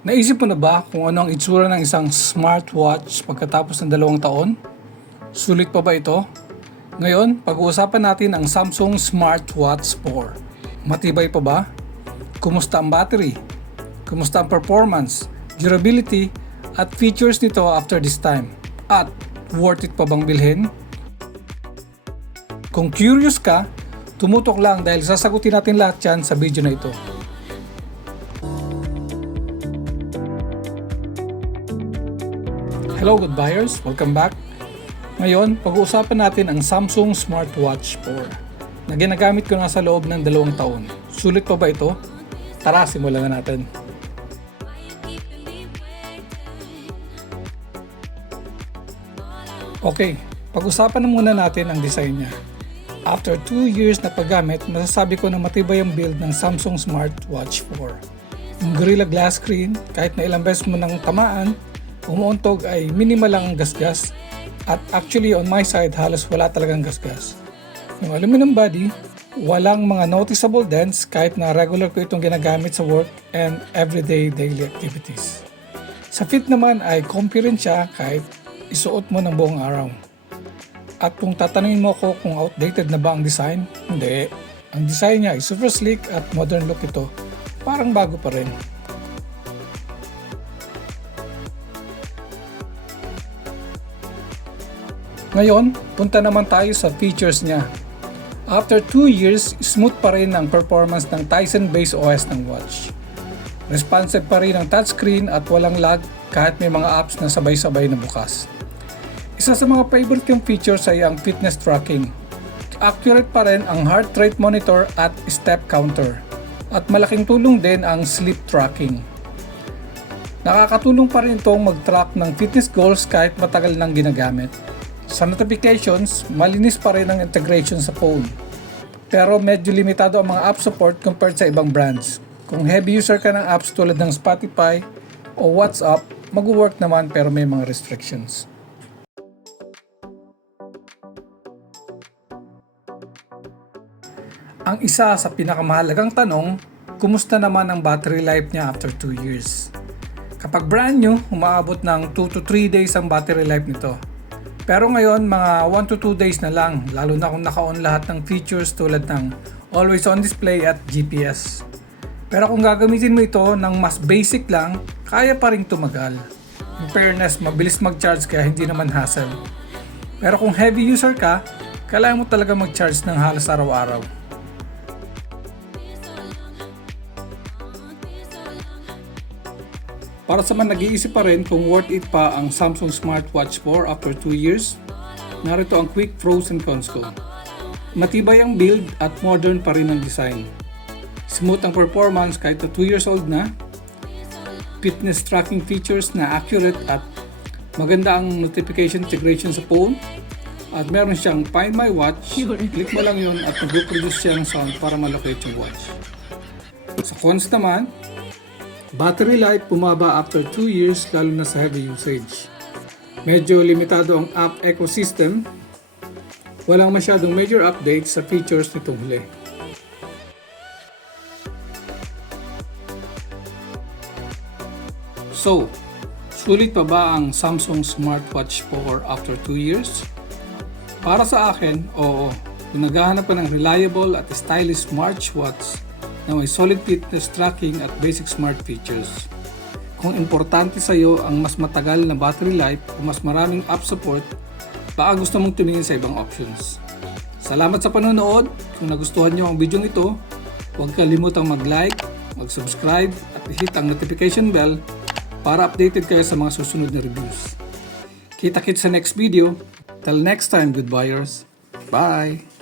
Naisip mo na ba kung ano ang itsura ng isang smartwatch pagkatapos ng 2 taon? Sulit pa ba ito? Ngayon, pag-uusapan natin ang Samsung Smartwatch 4. Matibay pa ba? Kumusta ang battery? Kumusta ang performance, durability, at features nito after this time? At worth it pa bang bilhin? Kung curious ka, tumutok lang dahil sasagutin natin lahat yan sa video na ito. Hello good buyers, welcome back. Ngayon, pag-uusapan natin ang Samsung Smartwatch 4 na ginagamit ko na sa loob ng 2 taon. Sulit pa ba ito? Tara, simulan na natin. Okay, pag-usapan na muna natin ang design niya. After 2 years na paggamit, masasabi ko na matibay ang build ng Samsung Smartwatch 4. Yung Gorilla Glass screen, kahit na ilang beses mo nang tamaan, umuuntog ay minimal lang ang gasgas at actually on my side halos wala talagang gasgas. Yung aluminum body, walang mga noticeable dents kahit na regular ko itong ginagamit sa work and everyday daily activities. Sa fit naman ay comfy rin siya kahit isuot mo ng buong araw. At kung tatanungin mo ako kung outdated na ba ang design, hindi. Ang design niya ay super sleek at modern look ito. Parang bago pa rin. Ngayon, punta naman tayo sa features niya. After 2 years, smooth pa rin ang performance ng Tizen base OS ng watch. Responsive pa rin ang touchscreen at walang lag kahit may mga apps na sabay-sabay na bukas. Isa sa mga favorite kong features ay ang fitness tracking. Accurate pa rin ang heart rate monitor at step counter. At malaking tulong din ang sleep tracking. Nakakatulong pa rin itong mag-track ng fitness goals kahit matagal nang ginagamit. Sa notifications, malinis pa rin ang integration sa phone. Pero medyo limitado ang mga app support compared sa ibang brands. Kung heavy user ka ng apps tulad ng Spotify o WhatsApp, mag-work naman pero may mga restrictions. Ang isa sa pinakamahalagang tanong, kumusta naman ang battery life niya after 2 years? Kapag brand new, umaabot ng 2 to 3 days ang battery life nito. Pero ngayon, mga 1 to 2 days na lang, lalo na kung naka-on lahat ng features tulad ng always on display at GPS. Pero kung gagamitin mo ito ng mas basic lang, kaya pa rin tumagal. In fairness, mabilis mag-charge kaya hindi naman hassle. Pero kung heavy user ka, kailangan mo talaga mag-charge ng halos araw-araw. Para sa mga nag-iisip pa rin kung worth it pa ang Samsung Smartwatch 4 after 2 years, narito ang quick pros and cons ko. Matibay ang build at modern pa rin ang design. Smooth ang performance kahit na 2 years old na. Fitness tracking features na accurate at maganda ang notification integration sa phone. At meron siyang Find My Watch, click mo lang yun at mag-produce siya ng sound para malocate yung watch. Sa cons naman, battery life bumaba after 2 years lalo na sa heavy usage. Medyo limitado ang app ecosystem. Walang masyadong major updates sa features nitong huli. So, sulit pa ba ang Samsung Smartwatch 4 after 2 years? Para sa akin, oo. Kung naghahanap ka ng reliable at stylish smartwatch na may solid fitness tracking at basic smart features. Kung importante sa iyo ang mas matagal na battery life o mas maraming app support, baka gusto mong tumingin sa ibang options. Salamat sa panonood. Kung nagustuhan niyo ang video ito, huwag kalimutang mag-like, mag-subscribe at i-hit ang notification bell para updated kayo sa mga susunod na reviews. Kita-kits sa next video. Till next time, good buyers. Bye!